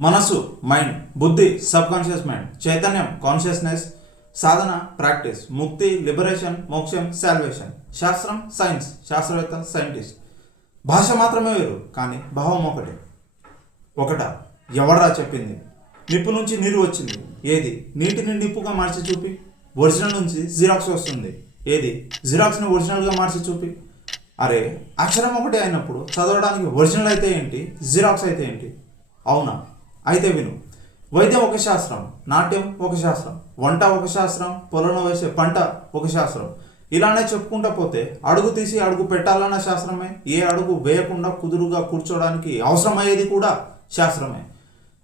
మనసు మైండ్, బుద్ధి sub conscious mind, చైతన్యం కాన్షియస్నెస్, సాధన ప్రాక్టీస్, ముక్తి లిబరేషన్, మోక్షం సాల్వేషన్, శాస్త్రం సైన్స్, శాస్త్రవేత్త సైంటిస్ట్. భాష మాత్రమే వేరు కానీ భావం ఒకటి. ఒకటా? ఎవడ్రా చెప్పింది? నిప్పు నుంచి నీరు వచ్చింది, ఏది? నీటిని నిప్పుగా మార్చి చూపి. ఒరిజినల్ నుంచి జిరాక్స్ వస్తుంది, ఏది? జిరాక్స్ని ఒరిజినల్గా మార్చి చూపి. అరే, అక్షరం ఒకటే అయినప్పుడు చదవడానికి ఒరిజినల్ అయితే ఏంటి, జిరాక్స్ అయితే ఏంటి? అవునా? అయితే విను. వైద్యం ఒక శాస్త్రం, నాట్యం ఒక శాస్త్రం, వంట ఒక శాస్త్రం, పొలంలో వేసే పంట ఒక శాస్త్రం. ఇలానే చెప్పుకుంటా పోతే అడుగు తీసి అడుగు పెట్టాలన్న శాస్త్రమే, ఏ అడుగు వేయకుండా కుదురుగా కూర్చోడానికి అవసరమయ్యేది కూడా శాస్త్రమే.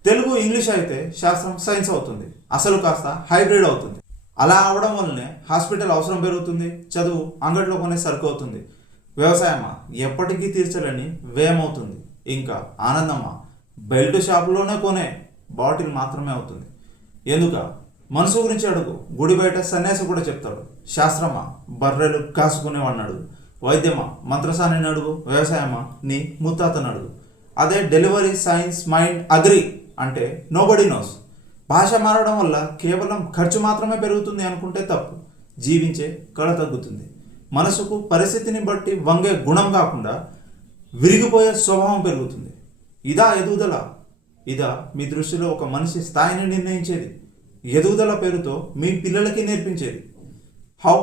తెలుగు ఇంగ్లీష్ అయితే శాస్త్రం సైన్స్ అవుతుంది, అసలు కాస్త హైబ్రిడ్ అవుతుంది. అలా అవడం వల్లనే హాస్పిటల్ అవసరం పెరుగుతుంది, చదువు అంగడిలో కొనే సరుకు అవుతుంది, వ్యవసాయమా ఎప్పటికీ తీర్చలేని వ్యయమవుతుంది, ఇంకా ఆనందమా బెల్ట్ షాపులోనే కొనే బాటిల్ మాత్రమే అవుతుంది. ఎందుక? మనసు గురించి అడుగు, గుడి బయట సన్యాసి కూడా చెప్తాడు. శాస్త్రమా బర్రెలు కాసుకునేవాడిని అడుగు, వైద్యమా మంత్రసాని అడుగు, వ్యవసాయమా నీ ముత్తాతను అడుగు. అదే డెలివరీ సైన్స్ మైండ్ అగ్రి అంటే నోబడీ నోస్. భాష మారడం వల్ల కేవలం ఖర్చు మాత్రమే పెరుగుతుంది అనుకుంటే తప్పు. జీవించే కళ తగ్గుతుంది. మనసుకు పరిస్థితిని బట్టి వంగే గుణం కాకుండా విరిగిపోయే స్వభావం పెరుగుతుంది. ఇదా ఎదుగుదల? ఇదా మీ దృష్టిలో ఒక మనిషి స్థాయిని నిర్ణయించేది? ఎదుగుదల పేరుతో మీ పిల్లలకి నేర్పించేది? హౌ